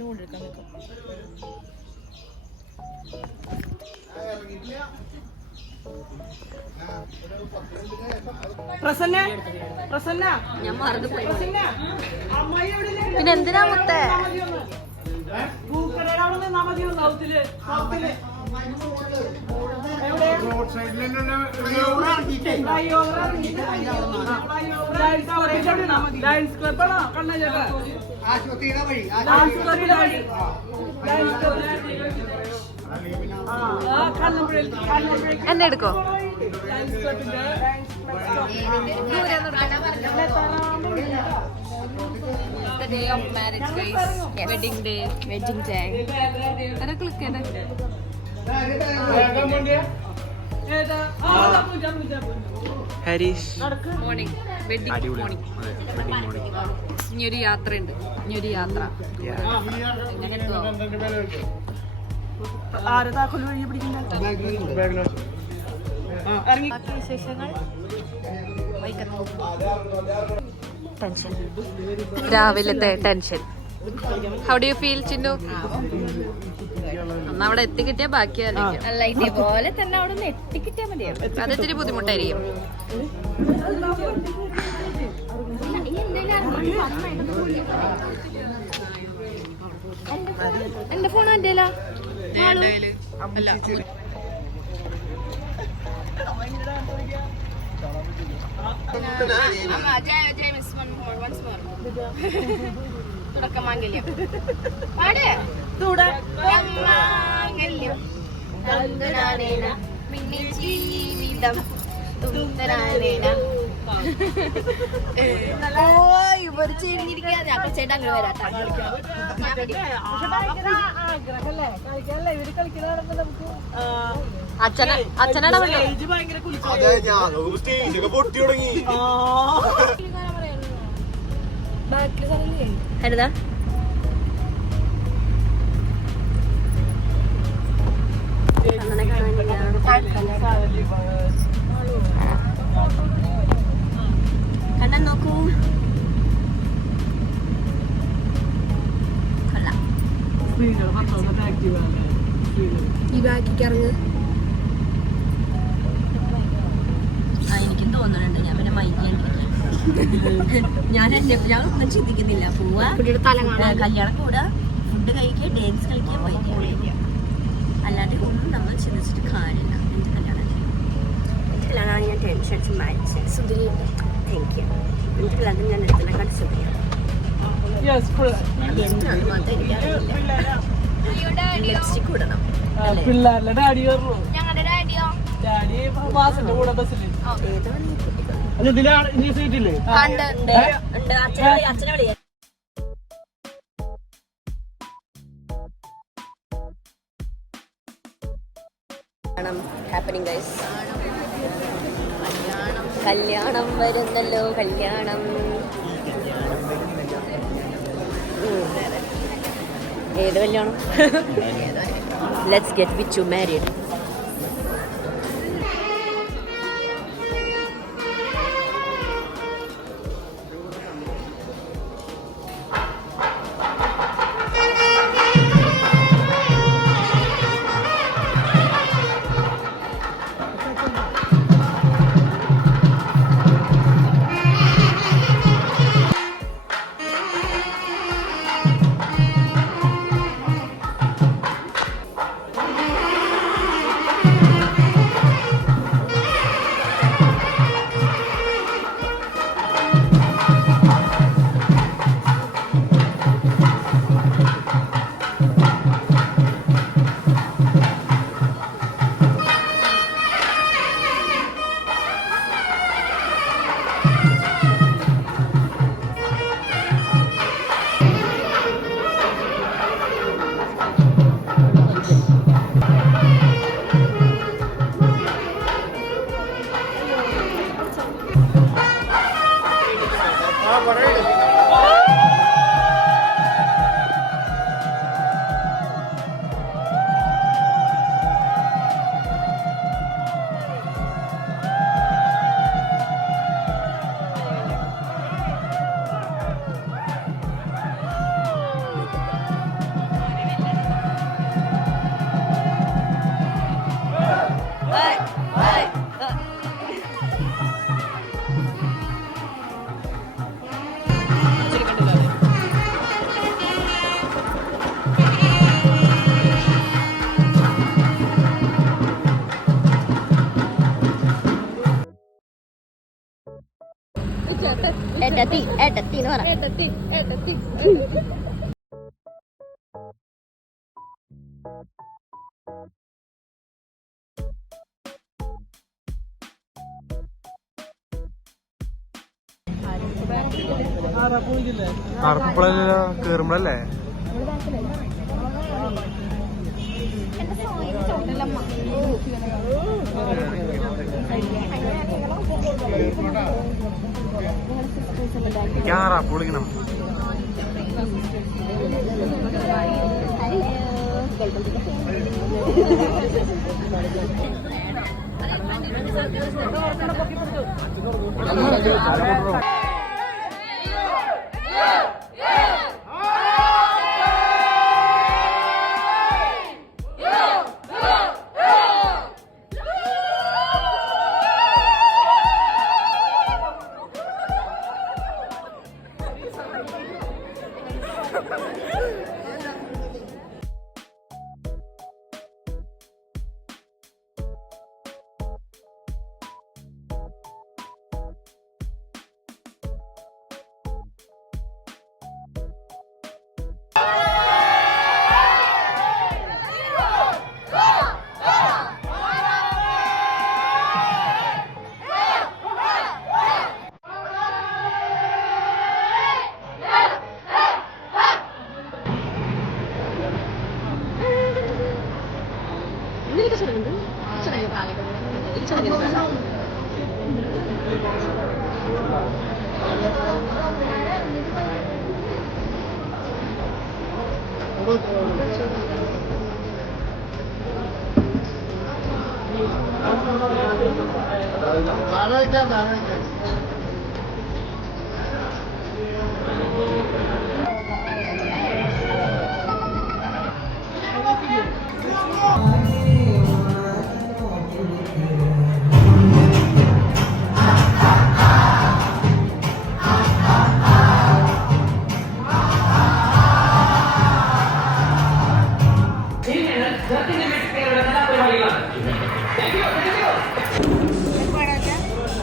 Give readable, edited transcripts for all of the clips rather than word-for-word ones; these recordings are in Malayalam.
അതിന്റെ മുകളിൽ എടുക്കാൻ നിൽക്കും. ഞാൻ മറന്നുപോയി. പിന്നെ എന്തിനാ മുത്തേ എന്നെ എടുക്കോ? The day of marriage, guys. Yes. Wedding day, wedding day. Ada klik ada. Harish Morning. Wedding morning. Wedding morning. ഇനിയൊരു യാത്ര ഉണ്ട്. ഇനിയൊരു യാത്ര. എങ്ങനെ വിശേഷങ്ങൾ ടെൻഷൻ, രാവിലത്തെ tension. How do you feel Chinnu? അന്ന് അവിടെ എത്തിക്കിട്ടിയാ ബാക്കിയായിരിക്കും. അല്ല ഇതേപോലെ തന്നെ അവിടെ നിന്ന് എത്തിക്കിട്ടിയാ മതിയാവും. അത് ഇത്തിരി ബുദ്ധിമുട്ടായിരിക്കും. എന്റെ ഫോൺ എന്റെ തുടക്കമാംഗല്യം പിന്നെ ജീവിതം ഇവര് ചേരിഞ്ഞിരിക്കാതെ ചേട്ടാ അങ്ങനെ വരാട്ടാ. അച്ഛനാണ് ഹരിതാ കണ്ണൻ നോക്കൂ. ഈ ബാക്കിക്ക് ഇറങ്ങ്. എനിക്കും തോന്നുന്നുണ്ട്. ഞാൻ പിന്നെ ഞാൻ ഒന്നും ചിന്തിക്കുന്നില്ല. പോവാ, കല്യാണം കൂടാ, ഫുഡ് കഴിക്കുക, ഡാൻസ് കളിക്കുക, പോയിരിക്കുക. അല്ലാതെ ഒന്നും നമ്മൾ ചിന്തിച്ചിട്ട് കാര്യമില്ല. എന്റെ കല്യാണം ഞാൻ ടെൻഷൻ അടിച്ച് സുന്ദരി. Thank you. എന്റെ കല്യാണം ഞാൻ എടുത്തില്ല കടിച്ചു. ലിപ്സ്റ്റിക് ഇടണം. പിള്ളേരുടെ ഡാഡി പറഞ്ഞു. ഞങ്ങളുടെ ഡാഡിയോ ഡാഡി മാസിന്റെ കൂടെ ബസ്സിൽ സീറ്റില്ലേ? അച്ഛനെ വിളിയാ. Happening guys. കല്യാണം വരുന്നല്ലോ, കല്യാണം. ഏത് കല്യാണം? Let's get which married. ഏട്ടത്തി ഏട്ടത്തി എന്ന് പറ. കേറുമ്പോഴല്ലേ പൊളിക്കണം.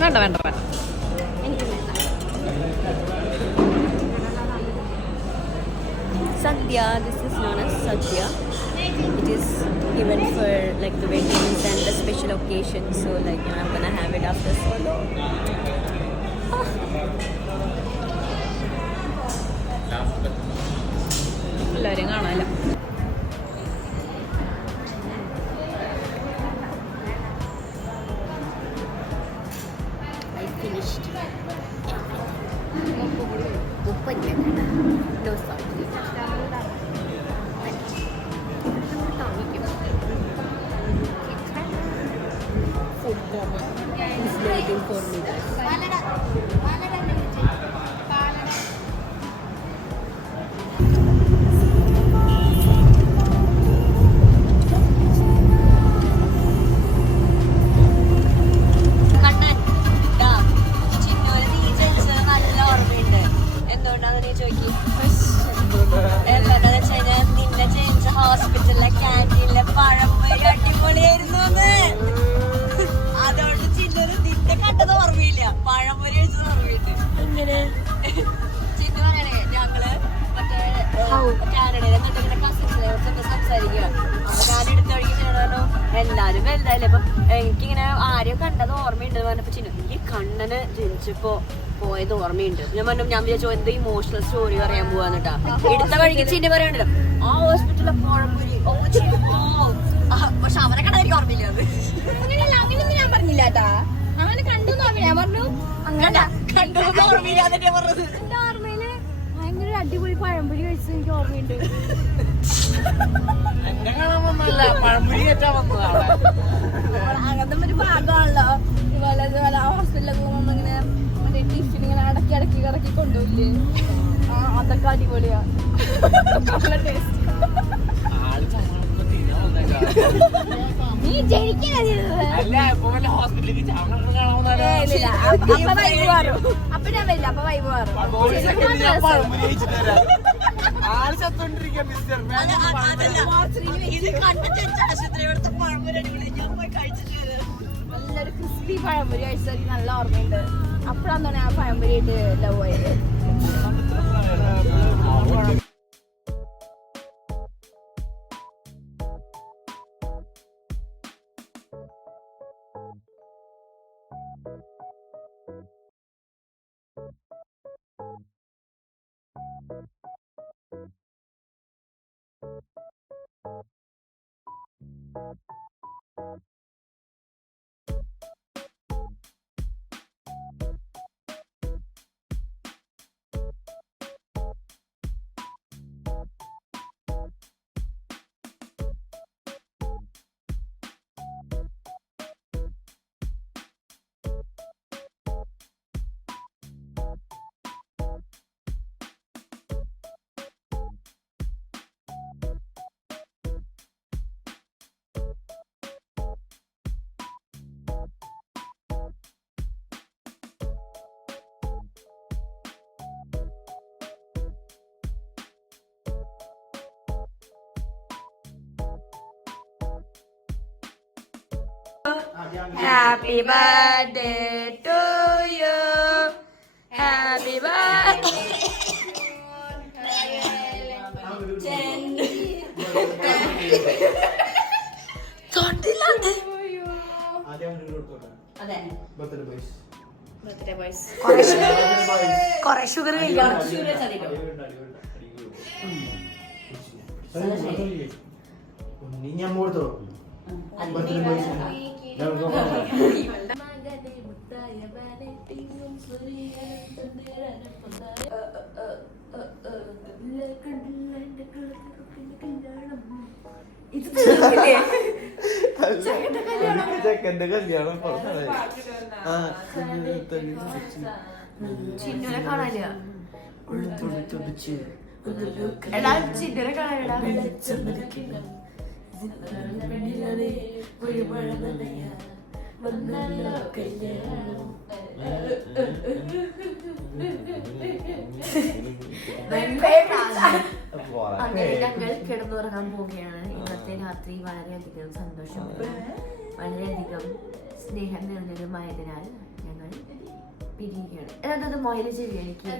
വേണ്ട വേണ്ട വേണ്ട. Sadhya, this is known as Sadhya. It is given for like the weddings and the special occasions. So like I'm gonna have it after so long. എല്ലാവരും കാണാല്ല. I finished. No salt. Food coma. He's waiting for me. ഹോസ്പിറ്റലിലെ ക്യാൻറ്റീനിലെ പഴംപൊരി അടിപൊളിയായിരുന്നു. അതുകൊണ്ട് ചിന്നര് നിന്നെ കണ്ടത് ഓർമ്മയില്ല, പഴംപൊരി കഴിച്ചത് ഓർമ്മയുണ്ട്. എങ്ങനെ ചിന്നു പറയണേ, ഞങ്ങള് മറ്റേ കാനഡയിലെ എന്നിട്ട് കസിൻസിനെ കുറിച്ചൊക്കെ സംസാരിക്കുക. അപ്പൊ ഞാൻ എടുത്ത വഴിക്ക് ചിന്നോ എല്ലാരും വലുതായില്ലേ, അപ്പൊ എനിക്കിങ്ങനെ ആരെയും കണ്ടത് ഓർമ്മയുണ്ട് പറഞ്ഞപ്പോ ചിന്നു ഈ കണ്ണന് ജനിച്ചപ്പോ പോയത് ഓർമ്മയുണ്ട്. ഞാൻ വിചാരിച്ചു എന്ത് ഇമോഷണൽ സ്റ്റോറി പറയാൻ പോവാന്നിട്ടാ. എടുത്ത വഴിക്ക് ചിന്ന പറയണ്ടല്ലോ ആ ഹോസ്പിറ്റലിലെ പഴംപൊരി. പക്ഷെ അവനെ കണ്ട എനിക്ക് ഓർമ്മയില്ല. അത് അങ്ങനെയൊന്നും ഞാൻ പറഞ്ഞില്ല കേട്ടാ. അവനെ കണ്ടു ഞാൻ പറഞ്ഞു അങ്ങനെ കണ്ടു ഓർമ്മയില്ല. അതെന്നെ പറഞ്ഞത് എന്റെ ഓർമ്മയില് ഭയങ്കര അടിപൊളി പഴംപൊരി കഴിച്ചത് എനിക്ക് ഓർമ്മയുണ്ട്. അങ്ങനത്തെ ഒരു ഭാഗമാണല്ലോ ഇതുപോലെ ഹോസ്പിറ്റലിലൊക്കെ പോകുമ്പോ ഇങ്ങനെ മറ്റേ ടിഫിൻ ഇങ്ങനെ അടക്കി കറക്കി കൊണ്ടുപോയില്ലേ, അതൊക്കെ അടിപൊളിയാ. നീ ജയിക്കണ അപ്പൊ ഞാൻ വരില്ല, അപ്പൊ വൈബ് മാറും. നല്ലൊരു ഒരു ക്രിസ്പി പഴംപൊരി കഴിച്ചത് എനിക്ക് നല്ല ഓർമ്മയുണ്ട്. അപ്പോഴാണ് ആ പഴംപൊരിയായിട്ട് ലവ് ആയത്. Happy birthday to you. Happy birthday. Birthday boys കൊറേ ഷുഗർ കഴിക്കണം. ഞാൻ മോർത്തോ ചെക്കന്റെ കല്യാണം ചിന്നുനെ കാണാനില്ല. എടാ ചിന്നുനെ കാണാനിടാ. അങ്ങനെ ഞങ്ങൾ കിടന്നുറങ്ങാൻ പോവുകയാണ്. ഇന്നത്തെ രാത്രി വളരെയധികം സന്തോഷം, വളരെയധികം സ്നേഹം നിറഞ്ഞതുമായതിനാൽ ഞങ്ങൾ പിരിയുകയാണ്. എന്നത് മൊയില് ചെവി എനിക്ക്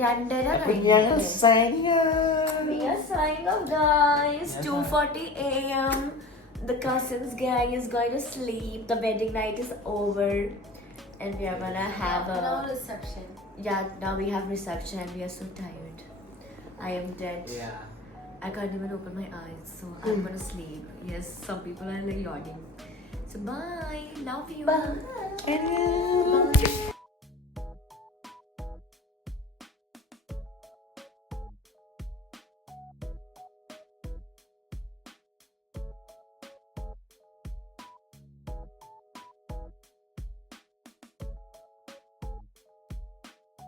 2:30 signing off guys. 2:40 AM. The cousins gang is going to sleep. The wedding night is over and we are gonna have a reception. Yeah, now we have reception and we are so tired. I am dead. Yeah. I can't even open my eyes, so I'm gonna sleep. Yes, some people are like yawning. So bye. Love you. Bye.